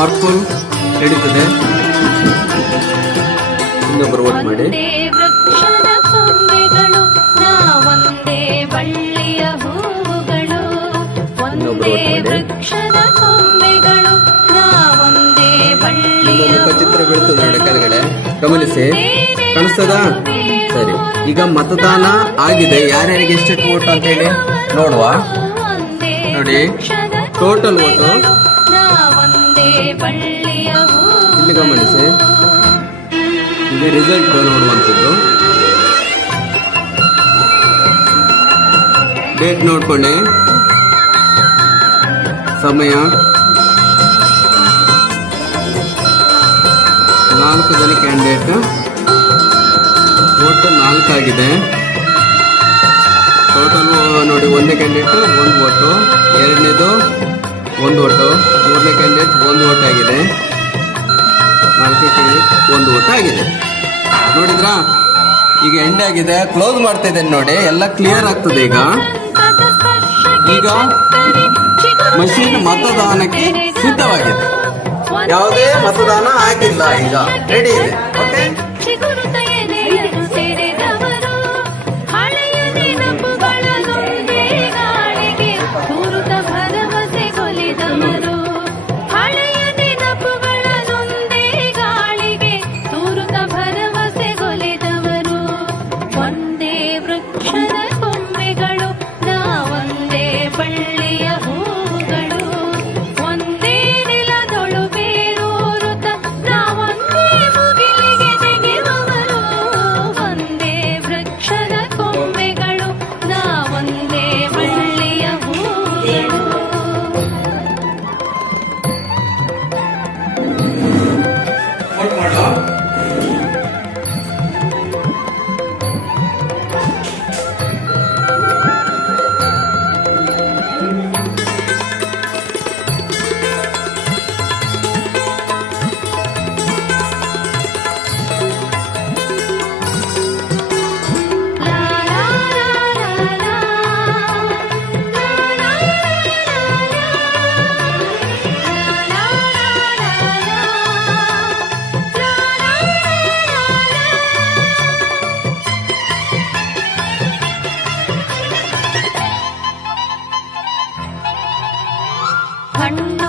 Powerful ನಡೀತದೆ ಇನ್ನೊಬ್ಬರು vote ಮಾಡಿ. ಚಿತ್ರ ಬೀಳ್ತದೆ ನೋಡಿ ಕೆಳಗಡೆ. ಗಮನಿಸಿ ಕಾಣಿಸ್ತದ ಸರಿ. ಈಗ ಮತದಾನ ಆಗಿದೆ. ಯಾರ್ಯಾರಿಗೆ ಎಷ್ಟು ವೋಟ್ ಅಂತ ಹೇಳಿ ನೋಡುವ ನೋಡಿ, ಟೋಟಲ್ total ಇಲ್ಲಿ ಗಮನಿಸಿ. ಈಗ ರಿಸಲ್ಟ್ ನೋಡುವಂಥದ್ದು. ಡೇಟ್ ನೋಡ್ಕೊಳ್ಳಿ. ಸಮಯ. ನಾಲ್ಕು ಜನ ಕ್ಯಾಂಡಿಡೇಟ್ ಒಟ್ಟು ನಾಲ್ಕಾಗಿದೆ ಟೋಟಲ್ ನೋಡಿ, ಒಂದೇ ಕ್ಯಾಂಡಿಡೇಟ್ ಒಂದು ಓಟು ಎರಡನೇದು ನೋಡಿದ್ರಾ? ಈಗ ಎಂಡ್ ಆಗಿದೆ. ಕ್ಲೋಸ್ ಮಾಡ್ತಾ ಇದ್ದೇನೆ ನೋಡಿ. ಎಲ್ಲ ಕ್ಲಿಯರ್ ಆಗ್ತದೆ ಈಗ. ಈಗ ಮಷೀನ್ ಮತದಾನಕ್ಕೆ ಸಿದ್ಧವಾಗಿದೆ. ಯಾವುದೇ ಮತದಾನ ಆಗಿಲ್ಲ ಈಗ. ರೆಡಿ ಇದೆ. ಓಕೆ கண்